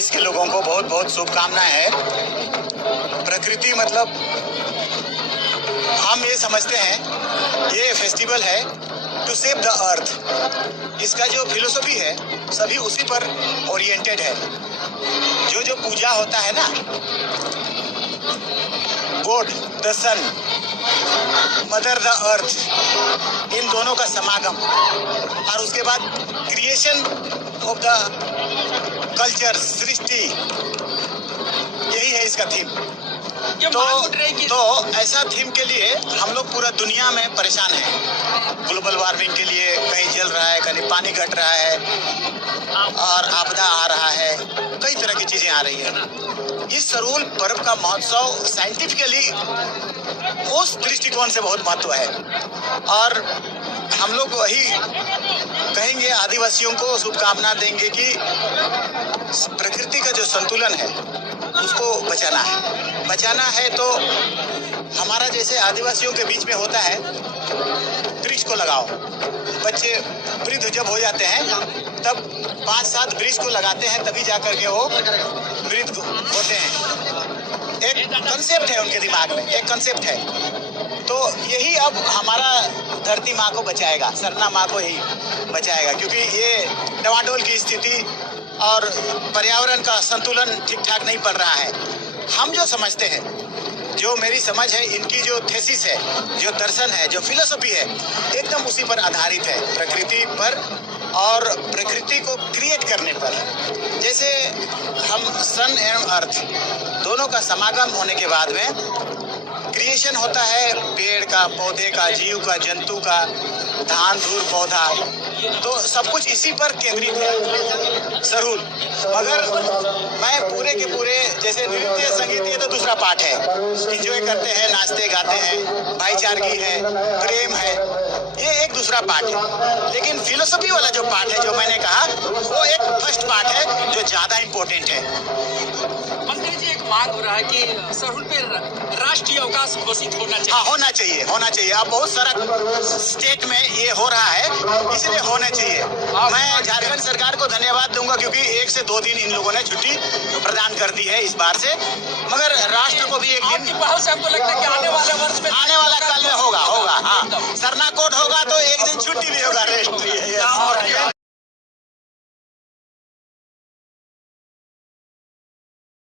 देश के लोगों को बहुत बहुत शुभकामनाएं है। प्रकृति मतलब हम ये समझते हैं ये फेस्टिवल है टू सेव द अर्थ। इसका जो फिलोसफी है सभी उसी पर ओरिएंटेड है। जो पूजा होता है ना, god the sun, mother the earth, इन दोनों का समागम, और उसके बाद क्रिएशन ऑफ द कल्चर, सृष्टि, यही है इसका थीम। तो ऐसा थीम के लिए हम लोग पूरा दुनिया में परेशान हैं। ग्लोबल वार्मिंग के लिए कहीं जल रहा है, कहीं पानी घट रहा है और आपदा आ रहा है, कई तरह की चीजें आ रही है। इस सरूल पर्व का महोत्सव साइंटिफिकली उस दृष्टिकोण से बहुत महत्व है और हम लोग वही कहेंगे, आदिवासियों को शुभकामना देंगे कि प्रकृति का जो संतुलन है उसको बचाना है। तो हमारा जैसे आदिवासियों के बीच में होता है, वृक्ष को लगाओ। बच्चे वृद्ध जब हो जाते हैं तब 5-7 वृक्ष को लगाते हैं, तभी जाकर के वो वृद्ध होते हैं। एक कंसेप्ट है उनके दिमाग में, एक कंसेप्ट है। तो यही अब हमारा धरती माँ को बचाएगा, सरना माँ को ही बचाएगा, क्योंकि ये डवाडोल की स्थिति और पर्यावरण का संतुलन ठीक ठाक नहीं पड़ रहा है। हम जो समझते हैं, जो मेरी समझ है, इनकी जो थेसिस है, जो दर्शन है, जो फिलोसफी है, एकदम उसी पर आधारित है, प्रकृति पर और प्रकृति को क्रिएट करने पर। जैसे हम सन एवं अर्थ दोनों का समागम होने के बाद में क्रिएशन होता है, पेड़ का, पौधे का, जीव का, जंतु का, धान धूल पौधा, तो सब कुछ इसी पर केंद्रित है सरूल। मगर मैं पूरे के पूरे, जैसे नृत्य संगीत ये तो दूसरा पार्ट है, एंजॉय करते हैं, नाचते गाते हैं, भाईचारगी है, प्रेम है, ये एक दूसरा पार्ट है। लेकिन फिलोसफी वाला जो पार्ट है, जो मैंने कहा, वो एक फर्स्ट पार्ट है जो ज्यादा इम्पोर्टेंट है। मंत्री जी, एक मांग हो रहा है कि सरूल पे राष्ट्रीय अवकाश घोषित होना चाहिए। हाँ, होना चाहिए। अब बहुत सारा स्टेट में ये हो रहा है, इसलिए होना चाहिए। मैं झारखंड सरकार को धन्यवाद दूंगा, क्योंकि 1 से 2 दिन इन लोगों ने छुट्टी प्रदान कर दी है इस बार से। मगर राष्ट्र को भी एक दिन, पहल से हमको लगता है कि आने वाले वर्ष में, आने वाला कल में होगा। हाँ, सरना कोड होगा तो एक दिन छुट्टी भी होगा, रेस्ट।